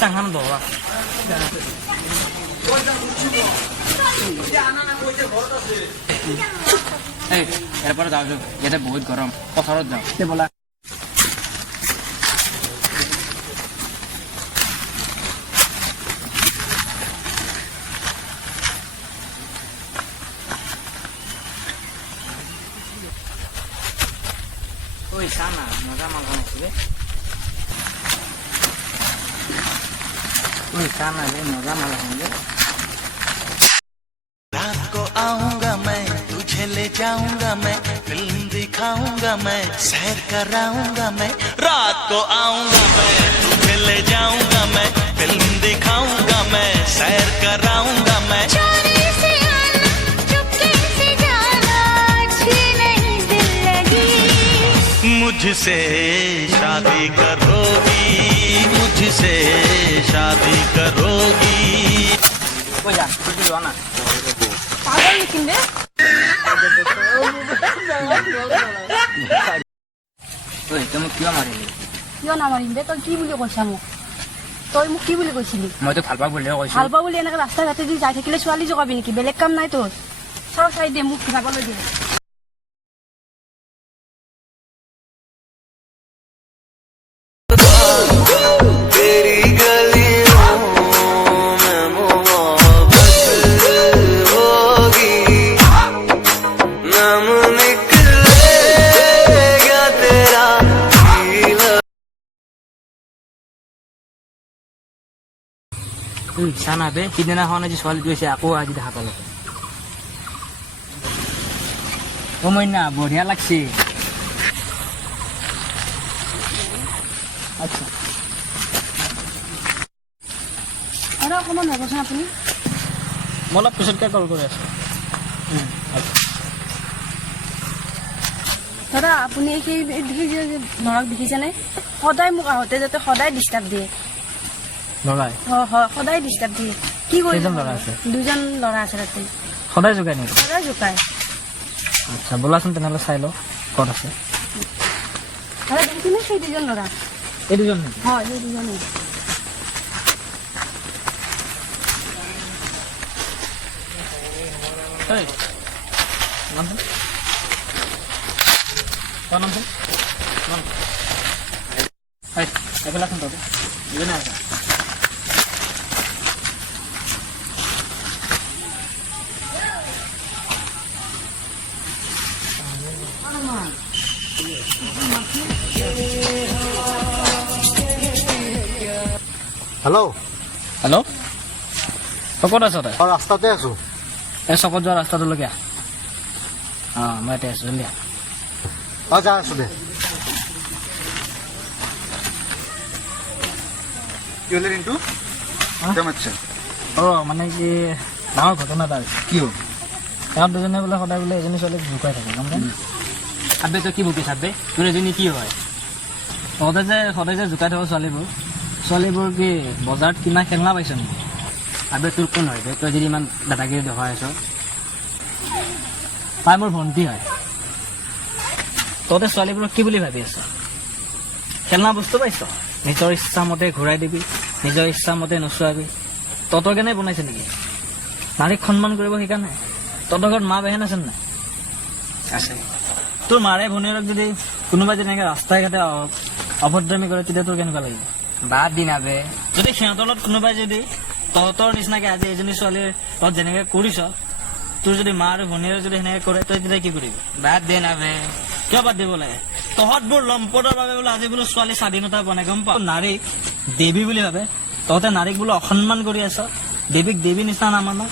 চাংখান দৰা এই ইয়াৰ পৰা যাওঁ ইয়াতে বহুত গৰম পথাৰত যাওঁ ব'লা ঐ চা না মজা মাংস নাছিলে ঐ চা না रे मजा माल होंगे रात को आऊंगा मैं तुझे ले जाऊंगा मैं फिल्म दिखाऊंगा मैं सैर कराऊंगा मैं रात को आऊंगा मैं तुझे ले जाऊंगा मैं फिल्म दिखाऊंगा मैं सैर कराऊंगा मैं चोरी से आना चुपके से जाना अच्छी नहीं दिल लगी मुझसे शादी करोगी मुझसे शादी करोगी ঐ যা তুই লোৱা না পাগল নেকি বে ঐ তই মোক কিয় মাৰিলি কিয় নামাৰিম বে তই কি বুলি কৈছা মোক তই মোক কি বুলি কৈছিলি মইতো ভাল পাওঁ বুলিহে কৈছোঁ ভাল পাওঁ বুলি এনেকে ৰাস্তা ঘাটে দি যাই থাকিলে ছোৱালী জগাবি নেকি বেলেগ কাম নাই তোৰ চাও চাই দে মোক যাবলৈ দে तेरी गलियों में मोहब्बत होगी नाम निकलेगा तेरा চা না বে সিদিনাখন আজি ছোৱালী গৈছে আকৌ আজি দেখা পালোঁ ও মইনা বঢ়িয়া লাগছে আচ্ছা আৰু অকণমান ৰ'বচোন আপুনি মই অলপ পিছতকৈ কল কৰি আছোঁ দাদা আপুনি সেই যে ল'ৰাক দেখিছেনে সদায় মোক আহোঁতে যাতে সদায় ডিষ্টাৰ্ব দিয়ে ল'ৰাই হয় সদায় ডিষ্টাৰ্ব দিয়ে কি কৰি কেইজন ল'ৰা আছে? দুজন ল'ৰা আছে তাতে সদায় জোকাই নেকি সদায় জোকায় আচ্ছা ব'লাচোন তেনেহ'লে চাই লওঁ ক'ত আছে দাদা দেখিছেনে সেই দুজন ল'ৰা এই দুজন নেকি হয় সেই দুজনেই এই নামটো তোৰ নামটো এই এইফালে আছোন তহঁতে দুজনে আছে হেল্ল' হেল্ল' তই ক'ত আছ তই মই ৰাস্তাতে আছো এই চকত যোৱা ৰাস্তাটোলৈকে অঁ মই ইয়াতে আছোঁ জলদি যাই আছো দে কি হ'লে ৰিণ্টু মাতছে অঁ মানে কি ডাঙৰ ঘটনা এটা হৈছে কি হ'ল তেওঁ দুজনে বোলে সদায় বোলে এজনী ছোৱালীক জোকাই থাকে গম পাই আবে তই কি বুকি চাবে তোৰ এজনী কি হয় সদায় যে জোকাই থাকো ছোৱালীবোৰ কি বজাৰত কিনা খেলনা পাইছ নেকি আবে তোৰ কোন হয় তই যদি ইমান দাদাগিৰি দেখুৱাই আছ তাই মোৰ ভণ্টি হয় তহঁতে ছোৱালীবোৰক কি বুলি ভাবি আছ খেলনা বস্তু পাইছ নিজৰ ইচ্ছামতে ঘূৰাই দিবি নিজৰ ইচ্ছামতে নচুৱাবি তহঁতৰ কেনে বনাইছে নেকি নাৰীক সন্মান কৰিব শিকা নাই তহঁতৰ ঘৰত মা বেহেন আছে নাই আছে তোৰ মাৰে ভনীয়েৰক যদি কোনোবাই যেনেকৈ ৰাস্তাই ঘাটে অভদ্ৰামী কৰে তেতিয়া তোৰ কেনেকুৱা লাগিব বাদ দিন আবে যদি সিহঁতৰ লগত কোনোবাই যদি তহঁতৰ নিচিনাকৈ আজি এজনী ছোৱালীৰ লগত যেনেকৈ কৰিছ তোৰ যদি মা আৰু ভনীয়েৰে যদি সেনেকৈ কৰে তই তেতিয়া কি কৰিবি বাদ দে নাবে কিয় বাদ দিব লাগে তহঁতবোৰ লম্পটৰ বাবে বোলে আজি বোলো ছোৱালী স্বাধীনতা পোৱা নাই গম পাৱ নাৰীক দেৱী বুলি ভাবে তহঁতে নাৰীক বোলো অসন্মান কৰি আছ দেৱীক দেৱী নিচিনা নামানা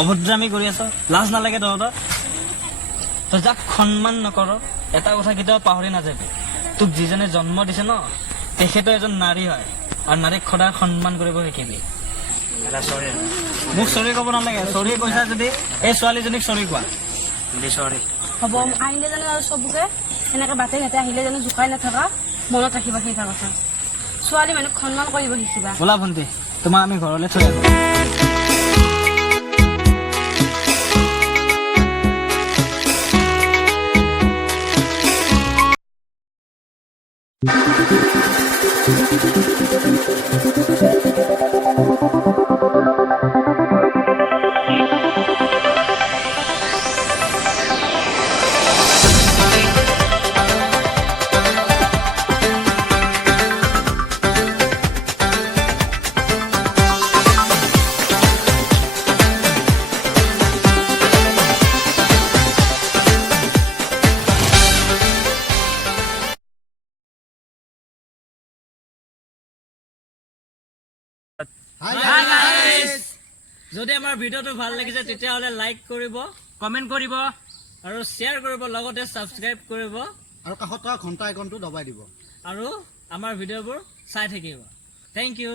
অভদ্ৰামী কৰি আছ লাজ নালাগে তহঁতৰ তই যাক সন্মান নকৰ এটা কথা কেতিয়াও পাহৰি নাযাবি তোক যিজনে জন্ম দিছে ন তেখেতো এজন নাৰী হয় আৰু নাৰীক সদায় সন্মান কৰিব শিকিবি মোক চৰি ক'ব নালাগে চৰি কৈছা যদি এই ছোৱালীজনীক চৰি কোৱা চৰি হ'ব আহিলে জানো আৰু চবকে এনেকৈ বাটে ঘাটে আহিলে জানো জোকাই নাথাকা মনত ৰাখিবা সেইটা কথা ছোৱালী মানুহক সন্মান কৰিব শিকিবা ব'লা ভণ্টি তোমাক আমি ঘৰলৈ থৈ আহোঁ Thank you. যদি আমাৰ ভিডিঅ'টো ভাল লাগিছে তেতিয়াহ'লে লাইক কৰিব, কমেণ্ট কৰিব আৰু শ্বেয়াৰ কৰিব, লগতে ছাবস্ক্ৰাইব কৰিব আৰু কাষত থকা ঘণ্টা আইকনটো দবাই দিব। আৰু আমাৰ ভিডিঅ'বোৰ চাই থাকিব। Thank U.